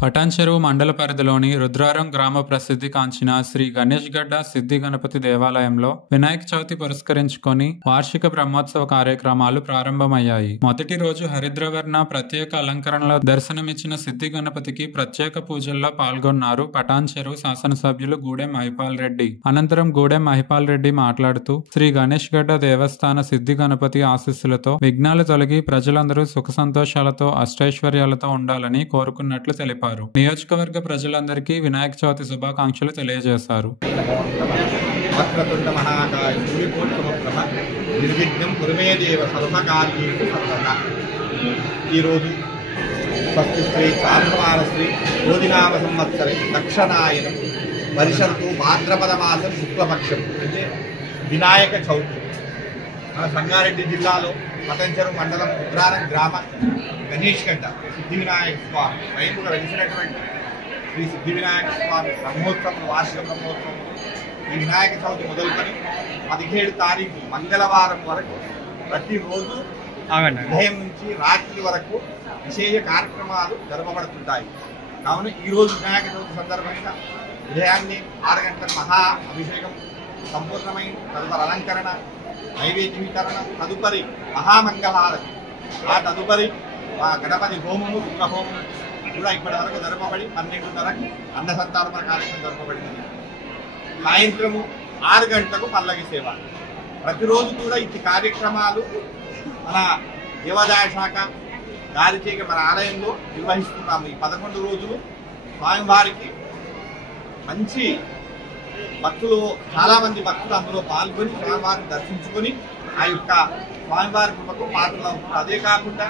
పటాన్ చెరువు మండల పరిధిలోని రుద్రారం గ్రామ ప్రసిద్ధి కాంచిన శ్రీ గణేష్ గడ్డ సిద్ధి గణపతి దేవాలయంలో వినాయక చవితి పురస్కరించుకొని వార్షిక బ్రహ్మోత్సవ కార్యక్రమాలు ప్రారంభమయ్యాయి. మొదటి రోజు హరిద్రవర్ణ ప్రత్యేక అలంకరణలో దర్శనమిచ్చిన సిద్ధి గణపతికి ప్రత్యేక పూజల్లో పాల్గొన్నారు పటాన్ చెరువు శాసనసభ్యులు గూడెం మహిపాల్ రెడ్డి. అనంతరం గూడెం మహిపాల్ రెడ్డి మాట్లాడుతూ శ్రీ గణేష్ గడ్డ దేవస్థాన సిద్ధి గణపతి ఆశీస్సులతో విఘ్నాలు తొలగి ప్రజలందరూ సుఖ సంతోషాలతో అష్టైశ్వర్యాలతో ఉండాలని కోరుకున్నట్లు తెలిపారు. నియోజకవర్గ ప్రజలందరికీ వినాయక చవితి శుభాకాంక్షలు తెలియజేశారు. ఈరోజు శ్రీ చాంద్రమాన శ్రీ జ్యోతినామ సంవత్సర దక్షిణాయనం పరిషత్తు భాద్రపద మాసం శుక్లపక్షం అంటే వినాయక చవితి. మన సంగారెడ్డి జిల్లాలో పటాన్ చెరువు మండలం రుద్రారం గ్రామ గణేష్ గడ్డ సిద్ధి వినాయక స్వామి స్వయంగా వెలిసినటువంటి శ్రీ సిద్ధి వినాయక స్వామి బ్రహ్మోత్సవం వార్షిక బ్రహ్మోత్సవం ఈ వినాయక చవితి మొదలుకొని 17 తారీఖు మంగళవారం వరకు ప్రతిరోజు ఉదయం నుంచి రాత్రి వరకు విశేష కార్యక్రమాలు జరపబడుతుంటాయి. కావున ఈరోజు వినాయక చవితి సందర్భంగా ఉదయాన్నే 6 గంటల మహా అభిషేకం సంపూర్ణమైన తదుపరి అలంకరణ నైవేద్య వితరణ తదుపరి మహామంగళహారతి ఆ తదుపరి గణపతి హోమము రుద్రహోమము కూడా ఇప్పటి వరకు జరపబడి 12:30 అన్న సంతాపన కార్యక్రమం జరపబడింది. సాయంత్రము 6 గంటలకు పల్లకి సేవ. ప్రతిరోజు కూడా ఇట్టి కార్యక్రమాలు మన దేవాదాయ శాఖ గారిచేక మన ఆలయంలో నిర్వహిస్తున్నాము. ఈ 11 రోజులు స్వామివారికి మంచి భక్తులు చాలామంది భక్తులు అందులో పాల్గొని స్వామివారిని దర్శించుకొని ఆ యొక్క స్వామివారి కృపకు పాత్రలు అవుతుంది. అదే కాకుండా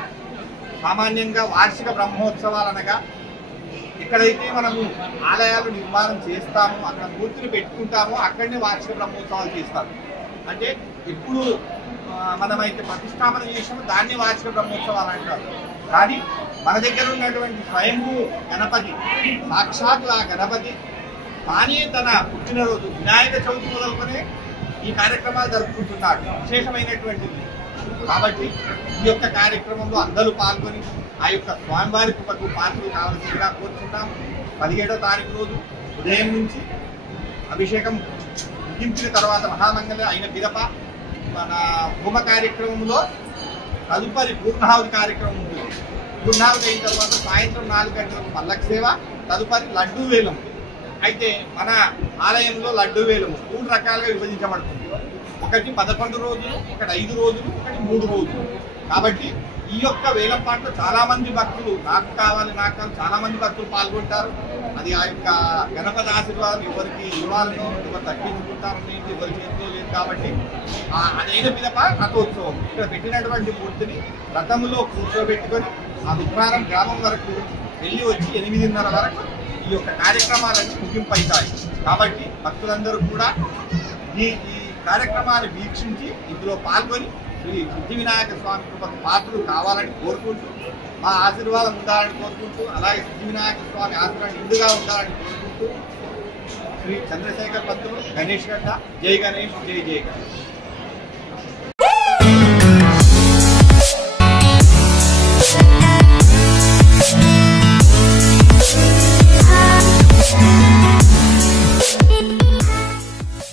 సామాన్యంగా వార్షిక బ్రహ్మోత్సవాలు అనగా ఎక్కడైతే మనము ఆలయాలు నిర్మాణం చేస్తామో అక్కడ మూర్తిని పెట్టుకుంటామో అక్కడనే వార్షిక బ్రహ్మోత్సవాలు చేస్తాము. అంటే ఎప్పుడు మనమైతే ప్రతిష్టాపన చేసామో దాన్ని వార్షిక బ్రహ్మోత్సవాలు అంటారు. కానీ మన దగ్గర ఉన్నటువంటి స్వయంభూ గణపతి సాక్షాత్ ఆ గణపతి తానే తన పుట్టినరోజు వినాయక చవితి మొదలుకొనే ఈ కార్యక్రమాలు జరుపుకుంటున్నాడు. విశేషమైనటువంటిది కాబట్టి ఈ యొక్క కార్యక్రమంలో అందరూ పాల్గొని ఆ యొక్క స్వామివారి కృపకు పాత్రలు కావాల్సిందిగా కోరుతున్నాం. 17వ తారీఖు రోజు ఉదయం నుంచి అభిషేకం ముగించిన తర్వాత మహామంగళ అయిన పిదప మన హోమ కార్యక్రమంలో తదుపరి పూర్ణాహుతి కార్యక్రమం ఉంటుంది. పూర్ణాహుతి అయిన తర్వాత సాయంత్రం 4 గంటలకు పల్లకి సేవ తదుపరి లడ్డూ వేలం. అయితే మన ఆలయంలో లడ్డూ వేలము 3 రకాలుగా విభజించబడుతుంది. ఒకటి 11 రోజులు, ఒకటి 5 రోజులు, ఒకటి 3 రోజులు. కాబట్టి ఈ యొక్క వేలం పాటలో చాలా మంది భక్తులు నాకు కావాలి చాలా మంది భక్తులు పాల్గొంటారు. అది ఆ యొక్క గణపతి ఆశీర్వాదం ఎవరికి ఇవ్వాలని ఎవరు తగ్గించుకుంటారని ఎవరి చేతిలో లేదు. కాబట్టి అదైన పిదప రథోత్సవం ఇక్కడ పెట్టినటువంటి మూర్తిని రథములో కూర్చోబెట్టుకొని ఆ రుద్రారం గ్రామం వరకు వెళ్ళి వచ్చి 8:30 వరకు ఈ యొక్క కార్యక్రమాలన్నీ ముగింపు అవుతాయి. కాబట్టి భక్తులందరూ కూడా ఈ కార్యక్రమాన్ని వీక్షించి ఇందులో పాల్గొని శ్రీ సిద్ధి వినాయక స్వామి కృపకు పాత్రలు కావాలని కోరుకుంటూ మా ఆశీర్వాదం ఉండాలని కోరుకుంటూ అలాగే సిద్ధి వినాయక స్వామి ఆశీర్వాదం ఇందుగా ఉండాలని కోరుకుంటూ శ్రీ చంద్రశేఖర్ పంతులు గణేష్ గడ్డ జై గణేష్ జై జై గణేష్.